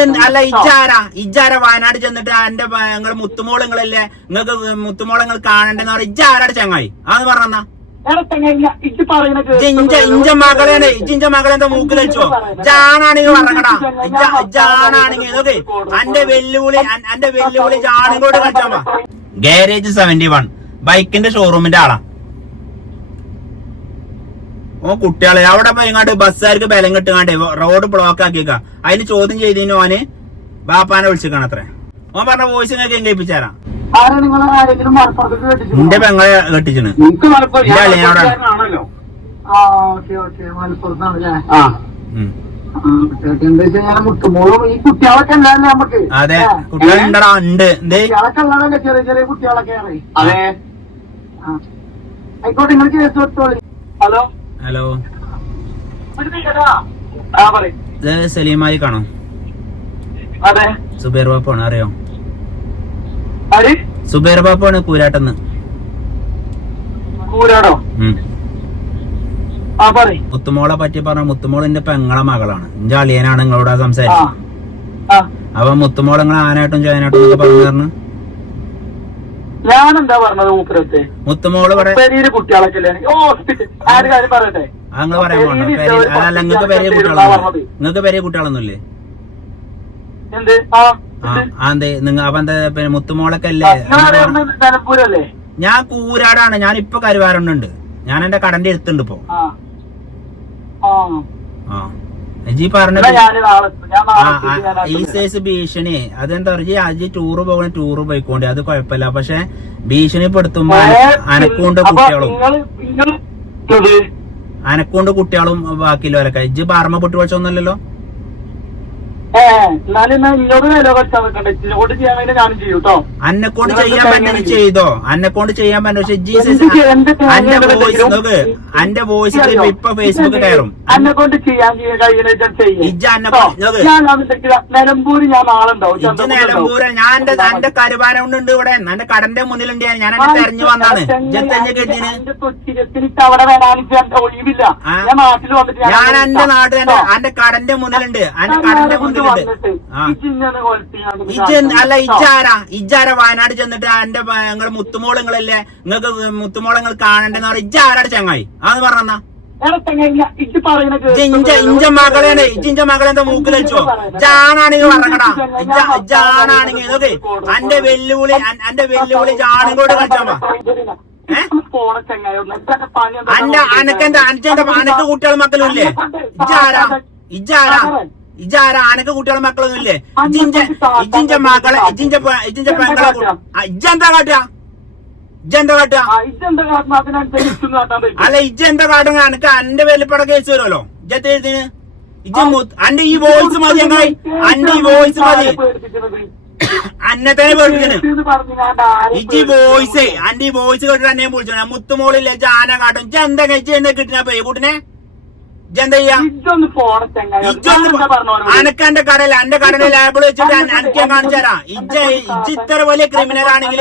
എന്ത്- അല്ല ഇജാര ഇജാര വയനാട് ചെന്നിട്ട് എന്റെ നിങ്ങൾ മുത്തുമോളങ്ങളല്ലേ നിങ്ങൾക്ക് മുത്തുമോളങ്ങൾ കാണണ്ടെന്ന് ഇജ്ജ ആരാട് ചങ്ങായി. അതെന്ന് പറഞ്ഞാ ഇഞ്ച ഇഞ്ച മകളെയാണ് ഇഞ്ചിഞ്ച മകളെ എന്താ മൂക്കിൽ വെച്ചോ? ജാണാണെങ്കിൽ പറഞ്ഞടാ. ജാണാണെങ്കിൽ ഇതൊക്കെ അന്റെ വെല്ലുവിളി എന്റെ അന്റെ വെല്ലുവിളി ജാണിങ്ങോട്ട് കളിച്ചാ ഗാരേജ് സെവന്റി വൺ ബൈക്കിന്റെ ഷോറൂമിന്റെ ആളാ. ഓ കുട്ടികളെ അവിടെ പോയി ഇങ്ങോട്ട് ബസ്സുകാർക്ക് ബലം കിട്ടുകാണ്ട് റോഡ് ബ്ലോക്ക് ആക്കിയേക്ക. അതിന് ചോദ്യം ചെയ്തതിന് ഓന് ബാപ്പാനെ വിളിച്ചിരിക്കണം അത്രേ. ഓൻ പറഞ്ഞ വോയിസ് നിങ്ങൾക്ക് കേൾപ്പിച്ചാരാ എന്റെ പെങ്ങളെ കെട്ടിച്ചിന്. അതെ? ഉണ്ടടാ ഉണ്ട്. എന്തേ? കുട്ടികളൊക്കെ ഉള്ളതല്ലേ ചെറിയ ചെറിയ കുട്ടികളൊക്കെ? അതെ. ആയിക്കോട്ടെ നിങ്ങൾ കേസ് ഹലോ? ഹലോ ഇത് സലീമായി കാണോ. അതെ. സുബൈർ ബാപ്പാണ് അറിയോ? സുബേർ ബാപ്പാണ് കൂരാട്ടെന്ന്. മുത്തുമോളെ പറ്റി പറഞ്ഞ മുത്തുമോൾ എന്റെ പെങ്ങളെ മകളാണ്. എന്റെ അളിയനാണ് നിങ്ങളോട് സംസാരിച്ചത്. അപ്പൊ മുത്തുമോൾ നിങ്ങൾ ആനായിട്ടും ചോയനായിട്ടും എന്നൊക്കെ പറഞ്ഞു പറഞ്ഞു ഞാൻ എന്താ പറഞ്ഞത് മൂപ്പരത്തെ മുത്തുമോൾ പറ പെരിയൊരു കുട്ടികളൊക്കെ അല്ലേ ഓ ആര് കാര്യം പറയട്ടെ? പറയാൻ നിങ്ങൾക്ക് പെരിയ പത്ത് കുട്ടികളൊന്നും പറഞ്ഞത്. നിങ്ങൾക്ക് പെരിയ കുട്ടികളൊന്നുമില്ലേ എന്ത്? ആ ആ ആ, എന്തേ? നിങ്ങൾ അപ്പൊ എന്താ പിന്നെ മുത്തുമോളൊക്കെ അല്ലേ ഞാൻ കൂരാടാണ് ഞാൻ ഇപ്പൊ കരുവാറുണ്ട് ഞാൻ എന്റെ കടന്റെ എടുത്തുണ്ട് ഇപ്പൊ. ആ. ആ ആ ജി പറഞ്ഞ ഈ സൈസ് ഭീഷണി. അതെന്താ പറയുക അജി ടൂറ് പോകണ ടൂറ് പോയിക്കോണ്ടി. അത് കുഴപ്പമില്ല. പക്ഷെ ഭീഷണിപ്പെടുത്തുമ്പോ പെടുത്തുമ്പോ അന- അനക്കൊണ്ട് കുട്ടികളും. അനക്കൊണ്ട് കുട്ടികളും ബാക്കിയുള്ളവരൊക്കെ. ഇജ്ജ് പാർമ പൊട്ടി അന്നെക്കൊണ്ട് ചെയ്യാൻ പറ്റുന്ന ചെയ്തോ? അന്നെക്കൊണ്ട് ചെയ്യാൻ പറ്റുന്ന പക്ഷെ ജീസസ് അന്റെ വോയിസ്? നോക്ക്. അന്റെ വോയിസ്? ഇപ്പൊ ഫേസ്ബുക്ക് കയറും. അന്നെക്കൊണ്ട് ചെയ്യാൻ ഇജ്ജ നിലമ്പൂര് ഞാൻ ഞാൻ എന്റെ എന്റെ കരുവാനുണ്ട് ഇവിടെ. എന്റെ കടന്റെ മുന്നിലുണ്ട് ഞാൻ. ഞാൻ എന്നെ തെരഞ്ഞു വന്നാണ്. ഞാൻ എന്റെ. നാട്ടിൽ? എന്റെ കടന്റെ മുന്നിലുണ്ട്. എന്റെ കടന്റെ നേരെ അല്ല ഇജാര ഇജാര വയനാട് ചെന്നിട്ട് എന്റെ ഞങ്ങൾ മുത്തുമോളങ്ങളല്ലേ? നിങ്ങൾക്ക് മുത്തുമോളങ്ങൾ കാണണ്ടെന്ന് പറഞ്ഞ ഇജാരാട് ചങ്ങായി? അതെന്ന് പറഞ്ഞാ ഇഞ്ച മകളെയാണ് ഇഞ്ചിഞ്ച മകളെ എന്താ വെച്ചോ? ജാണാണെങ്കിൽ പറഞ്ഞടാ. ജാണാണെങ്കിൽ ഇതൊക്കെ അന്റെ വെല്ലുവിളി അന്റെ വെല്ലുവിളി ജാണിങ്ങോട് കളിച്ചാ ഏ? പോണ ചങ്ങായി ഒന്ന്. എന്തൊക്കെ പണി എന്താ അന്റെ അനക്കെന്താ അനക്കെന്താ അനക്ക് കുട്ടികൾ മക്കളും ഇല്ലേ? ഇജ്ജാരാ ഇജ്ജാരാ ആനക്ക് കുട്ടികളെ മക്കളൊന്നും ഇല്ലേ? ഇജിന്റെ ഇജിന്റെ മകളെ ഇജിന്റെ ഇജിന്റെ പെങ്ങളെ കു- ആ, കാട്ടുക കാട്ടുക ഇജ്ജെന്താ കാട്ടുക അല്ല ഇജ്ജ എന്താ കാട്ടുക അനക്ക് അന്റെ വെല്ലുപ്പട കേസ് വരുമല്ലോ? ഇജ്ജത്തെ എഴുതിന് ഇജ്ജ അന്റെ ഈ വോയിസ് മതി ഞങ്ങളെ അന്റെ ഈ വോയിസ് മതി. അന്നെ തന്നെ പേടിക്കണ് ഇജ്ജി വോയിസ് അന്റെ ഈ വോയിസ് കേട്ടിട്ട് എന്നെ വിളിച്ചു മുത്തുമോളില്ലേ ജാന കാട്ടും. ഇജ്ജ എന്താ കഴിച്ച എന്താ കിട്ടുന്ന പേക്കൂട്ടിനെ? ഇജ്ജ എന്താ ചെയ്യാ? ഇജ്ജൊന്ന് പോണ ചങ്ങായി ഇജ്ജൊന്ന് അനക്ക് എന്റെ കടയിൽ എന്റെ കടയിൽ ലേബിൾ വെച്ചിട്ട് അനക്കാൻ കാണിച്ചു തരാം ഇജ്ജ ഇജ്ജ് ഇത്ര വലിയ ക്രിമിനൽ ആണെങ്കിൽ